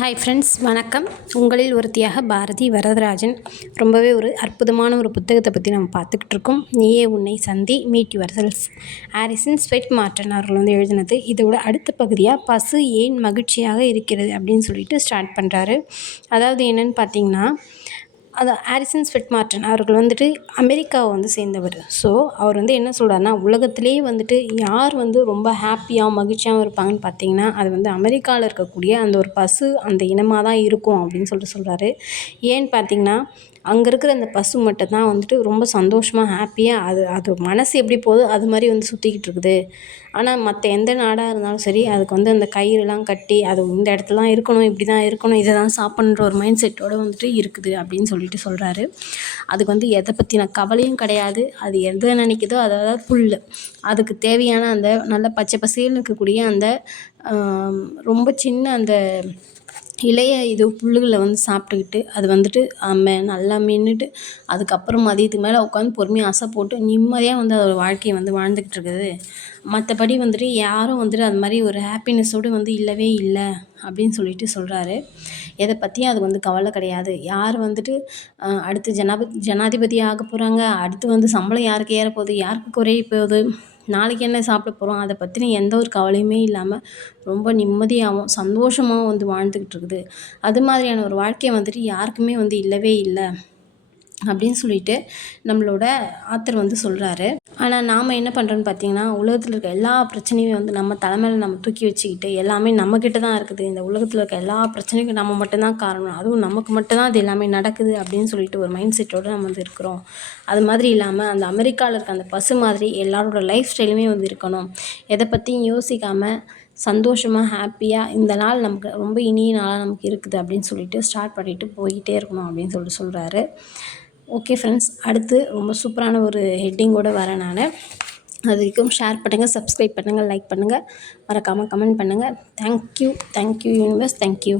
Hi friends, வணக்கம். உங்களில் ஒருத்தியாக பாரதி வரதராஜன். ரொம்பவே ஒரு அற்புதமான ஒரு புத்தகத்தை பற்றி நம்ம பார்த்துக்கிட்டு இருக்கோம். நீயே உன்னை சந்தி, meet yourself. Harrison Swett Marden அவர்கள் வந்து எழுதினது. இதோட அடுத்த பகுதியாக பசு ஏன் மகிழ்ச்சியாக இருக்கிறது அப்படின்னு சொல்லிட்டு ஸ்டார்ட் பண்ணுறாரு. அதாவது என்னென்னு பார்த்தீங்கன்னா, ஹாரிசன் ஸ்வெட் மார்டன் அவர்கள் வந்துட்டு அமெரிக்காவை வந்து சேர்ந்தவர். ஸோ அவர் வந்து என்ன சொல்கிறாருன்னா, உலகத்திலேயே வந்துட்டு யார் வந்து ரொம்ப ஹாப்பியாகவும் மகிழ்ச்சியாகவும் இருப்பாங்கன்னு பார்த்தீங்கன்னா, அது வந்து அமெரிக்காவில் இருக்கக்கூடிய அந்த ஒரு பசு அந்த இனமாக தான் இருக்கும் அப்படின்னு சொல்லிட்டு சொல்கிறாரு. ஏன்னு பார்த்தீங்கன்னா, அங்கே இருக்கிற அந்த பசு மட்டும் தான் வந்துட்டு ரொம்ப சந்தோஷமாக ஹாப்பியாக அது மனசு எப்படி போகுதோ அது மாதிரி வந்து சுற்றிக்கிட்டு இருக்குது. ஆனால் மற்ற எந்த நாடாக இருந்தாலும் சரி, அதுக்கு வந்து அந்த கயிறுலாம் கட்டி அது இந்த இடத்துல தான் இருக்கணும், இப்படி தான் இருக்கணும், இதை தான் சாப்பிட்ணுன்ற ஒரு மைண்ட் செட்டோடு வந்துட்டு இருக்குது அப்படின்னு சொல்லிட்டு சொல்கிறாரு. அதுக்கு வந்து எதை பற்றின கவலையும் கிடையாது. அது எதை நினைக்குதோ அதாவது புல், அதுக்கு தேவையான அந்த நல்ல பச்சை பசேல்னு இருக்கக்கூடிய அந்த ரொம்ப சின்ன அந்த இளைய புல்லுகளை வந்து சாப்பிட்டுக்கிட்டு அது வந்துட்டு நல்லா மென்னுட்டு அதுக்கப்புறம் மதியத்துக்கு மேலே உட்காந்து பொறுமையாக அசை போட்டு நிம்மதியாக வந்து அதோடய வாழ்க்கையை வந்து வாழ்ந்துக்கிட்டு இருக்குது. மற்றபடி வந்துட்டு யாரும் வந்துட்டு அது மாதிரி ஒரு ஹாப்பினஸோடு வந்து இல்லவே இல்லை அப்படின்னு சொல்லிட்டு சொல்கிறாரு. எதை பற்றியும் அது வந்து கவலை கிடையாது. யார் வந்துட்டு அடுத்து ஜனாதிபதி ஆக போகிறாங்க, அடுத்து வந்து சம்பளம் யாருக்கு ஏறப்போகுது, யாருக்கு குறைய போகுது, நாளைக்கு என்ன சாப்பிட போகிறோம், அதை பற்றின எந்த ஒரு கவலையுமே இல்லாமல் ரொம்ப நிம்மதியாகவும் சந்தோஷமாகவும் வந்து வாழ்ந்துக்கிட்டு இருக்குது. அது மாதிரியான ஒரு வாழ்க்கையை வந்துட்டு யாருக்குமே வந்து இல்லவே இல்லை அப்படின்னு சொல்லிட்டு நம்மளோட ஆத்தர் வந்து சொல்கிறாரு. ஆனால் நாம் என்ன பண்ணுறோன்னு பார்த்தீங்கன்னா, உலகத்தில் இருக்க எல்லா பிரச்சனையும் வந்து நம்ம தலைமையில் நம்ம தூக்கி வச்சுக்கிட்டு எல்லாமே நம்மக்கிட்ட தான் இருக்குது, இந்த உலகத்தில் இருக்க எல்லா பிரச்சனைக்கும் நம்ம மட்டும்தான் காரணம், அதுவும் நமக்கு மட்டும்தான் அது எல்லாமே நடக்குது அப்படின்னு சொல்லிட்டு ஒரு மைண்ட் செட்டோடு நம்ம வந்து இருக்கிறோம். அது மாதிரி இல்லாமல் அந்த அமெரிக்காவில் இருக்க அந்த பசு மாதிரி எல்லாரோட லைஃப் ஸ்டைலுமே வந்து இருக்கணும். எதை பற்றியும் யோசிக்காமல் சந்தோஷமாக ஹாப்பியாக இந்த நாள் நமக்கு ரொம்ப இனிய நாளாக நமக்கு இருக்குது அப்படின்னு சொல்லிட்டு ஸ்டார்ட் பண்ணிவிட்டு போய்கிட்டே இருக்கணும் அப்படின்னு சொல்லிட்டு சொல்கிறாரு. ஓகே ஃப்ரெண்ட்ஸ், அடுத்து ரொம்ப சூப்பரான ஒரு ஹெட்டிங்கோடு வரேன் நான். அது வரைக்கும் ஷேர் பண்ணுங்கள், சப்ஸ்கிரைப் பண்ணுங்கள், லைக் பண்ணுங்கள், மறக்காமல் கமெண்ட் பண்ணுங்கள். Thank you universe, thank you.